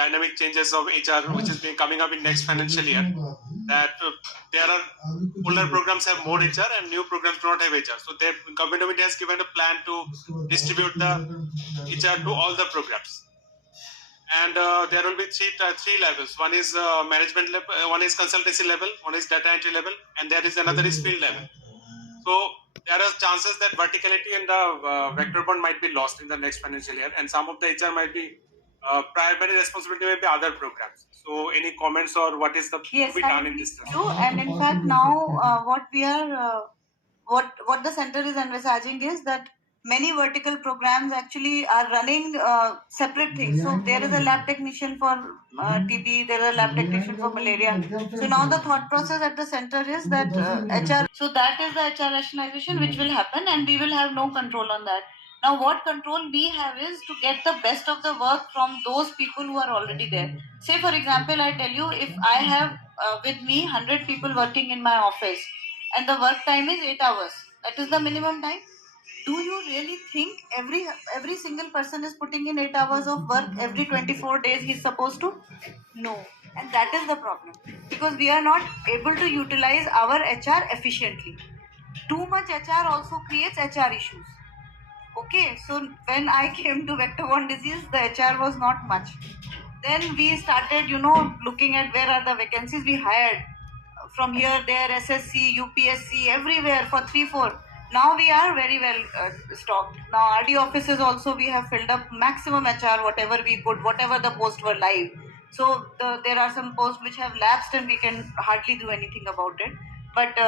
dynamic changes of HR, which is being coming up in next financial year. That there are older programs have more HR and new programs do not have HR. So the government of India has given a plan to distribute the HR to all the programs. And there will be three levels. One is management level, one is consultancy level, one is data entry level, and there is another is field level. So there are chances that verticality in the vector bond might be lost in the next financial year, and some of the HR might be primary responsibility may be other programs. So any comments or what is the Yes, to be done in this? true. And in fact, now what we are what the center is envisaging is that many vertical programs actually are running separate things. So there is a lab technician for TB, there is a lab technician for malaria. So now the thought process at the center is that HR. So that is the HR rationalization which will happen, and we will have no control on that. Now, what control we have is to get the best of the work from those people who are already there. Say, for example, I tell you, if I have with me 100 people working in my office, and the work time is 8 hours, that is the minimum time. Do you really think every single person is putting in 8 hours of work every 24 days he's supposed to? No. And that is the problem, because we are not able to utilize our HR efficiently. Too much HR also creates HR issues. Okay, so when I came to vector-borne disease, the HR was not much. Then we started, looking at where are the vacancies. We hired from here, there, SSC, UPSC, everywhere for 3-4. Now we are very well stocked. Now RD offices also we have filled up maximum HR, whatever we could, whatever the posts were live. So there are some posts which have lapsed and we can hardly do anything about it. But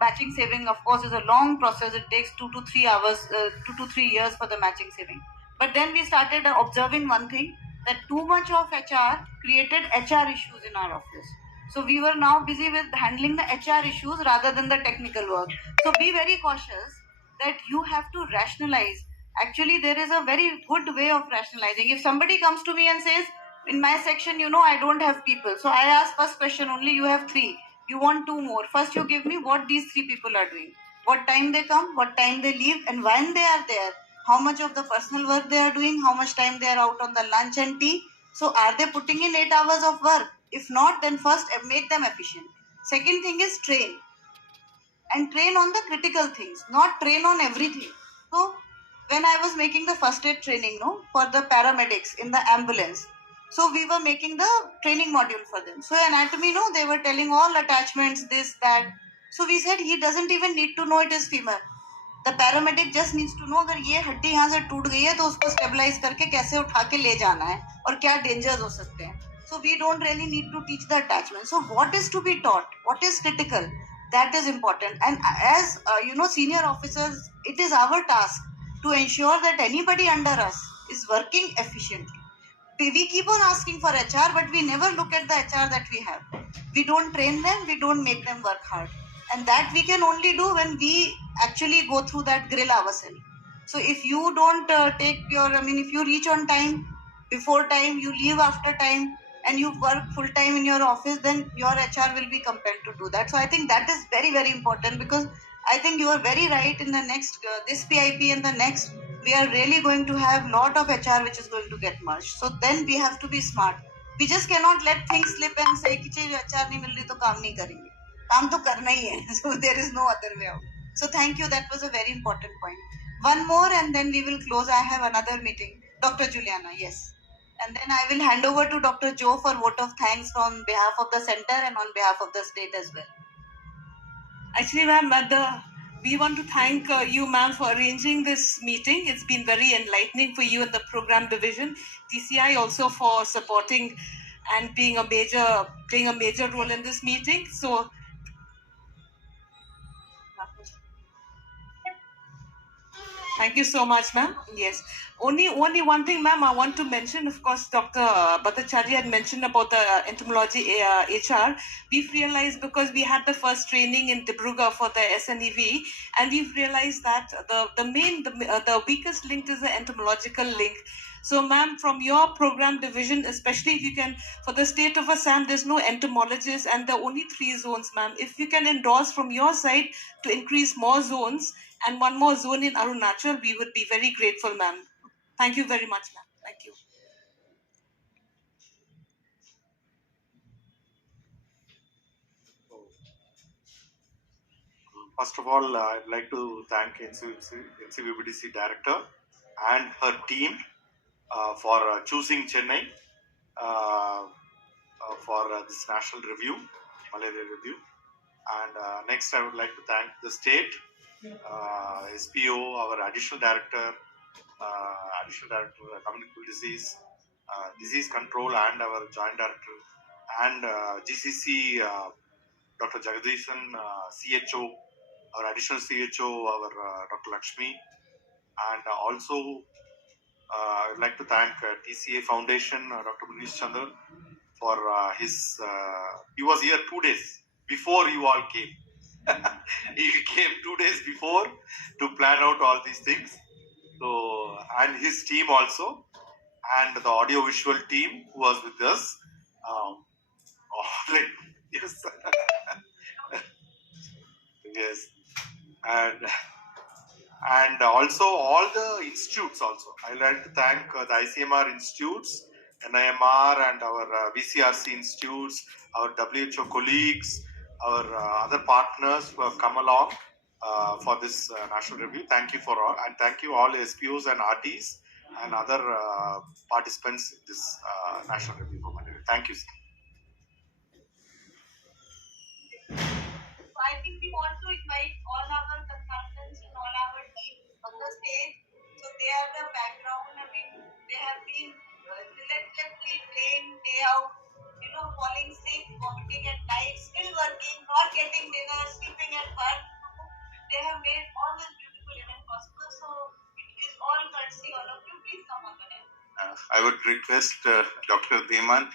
matching saving, of course, is a long process. It takes 2 to 3 hours, 2 to 3 years for the matching saving. But then we started observing one thing, that too much of HR created HR issues in our office. So we were now busy with handling the HR issues rather than the technical work. So be very cautious that you have to rationalize. Actually, there is a very good way of rationalizing. If somebody comes to me and says, in my section, I don't have people. So I ask first question only, you have 3. You want 2 more. First, you give me what these 3 people are doing. What time they come, what time they leave, and when they are there. How much of the personal work they are doing, how much time they are out on the lunch and tea. So are they putting in 8 hours of work? If not, then first make them efficient. Second thing is train. And train on the critical things, not train on everything. So when I was making the first aid training, for the paramedics in the ambulance, so we were making the training module for them. So anatomy, they were telling all attachments, this, that. So we said he doesn't even need to know it is femur. The paramedic just needs to know अगर ये हड्डी यहाँ से टूट गई है तो उसको stabilize करके कैसे उठा के ले जाना है और क्या dangers हो सकते हैं. So we don't really need to teach the attachment. So what is to be taught? What is critical? That is important. And as senior officers, it is our task to ensure that anybody under us is working efficiently. We keep on asking for HR, but we never look at the HR that we have. We don't train them, we don't make them work hard. And that we can only do when we actually go through that grill ourselves. So if you don't if you reach on time, before time, you leave after time, and you work full time in your office, then your HR will be compelled to do that. So I think that is very, very important, because I think you are very right. In the next, this PIP and the next, we are really going to have lot of HR which is going to get merged. So then we have to be smart. We just cannot let things slip and say कि चीज HR नहीं मिल रही तो काम नहीं करेंगे. काम तो करना ही है. So there is no other way out. So thank you. That was a very important point. One more and then we will close. I have another meeting. Dr. Juliana, yes. And then I will hand over to Dr. Joe for vote of thanks on behalf of the center and on behalf of the state as well. Actually, ma'am, we want to thank you, ma'am, for arranging this meeting. It's been very enlightening for you in the program division. TCI also for supporting and playing a major role in this meeting. So, thank you so much, ma'am. Yes. Only one thing, ma'am, I want to mention. Of course, Dr. Bhattacharya had mentioned about the entomology HR. We've realized, because we had the first training in Dibrugarh for the SNEV, and we've realized that the weakest link is the entomological link. So, ma'am, from your program division, especially if you can, for the state of Assam, there's no entomologists and there are only 3 zones, ma'am. If you can endorse from your side to increase more zones and one more zone in Arunachal, we would be very grateful, ma'am. Thank you very much, ma'am. Thank you. First of all, I'd like to thank NCVBDC director and her team for choosing Chennai for this national review, malaria review. And next, I would like to thank the state, SPO, our additional director, communicable disease control, and our joint director, and GCC, Dr. Jagadishan, CHO, our additional CHO, our Dr. Lakshmi, and also I'd like to thank TCA Foundation, Dr. Manish Chandran, for his. He was here 2 days before you all came. He came 2 days before to plan out all these things. So, and his team also, and the audio visual team who was with us. Yes, yes, and also all the institutes also. I like to thank the ICMR institutes, NIMR, and our VCRC institutes, our WHO colleagues, our other partners who have come along for this national review. Thank you for all, and thank you all SPOs and RTs and other participants in this national review for malaria. Thank you, sir. So I think we want to invite all our consultants and all our team on the stage. So they are the background. I mean, they have been relentlessly playing day out, falling sick, vomiting at night, still working, not getting dinner, sleeping at work. They have made all this beautiful event possible. So it is all courtesy all of you. Please come on the dais. I would request Dr. Dhiman,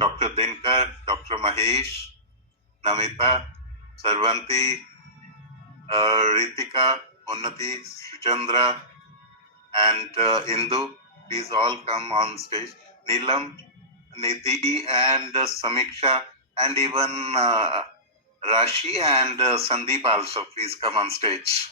Dr. Dinkar, Dr. Mahesh, Namita, Sarvanti, Ritika, Unnati, Suchandra, and Indu. Please all come on stage. Neelam, Niti, and Samiksha, and even Rashi and Sandeep also. Please come on stage.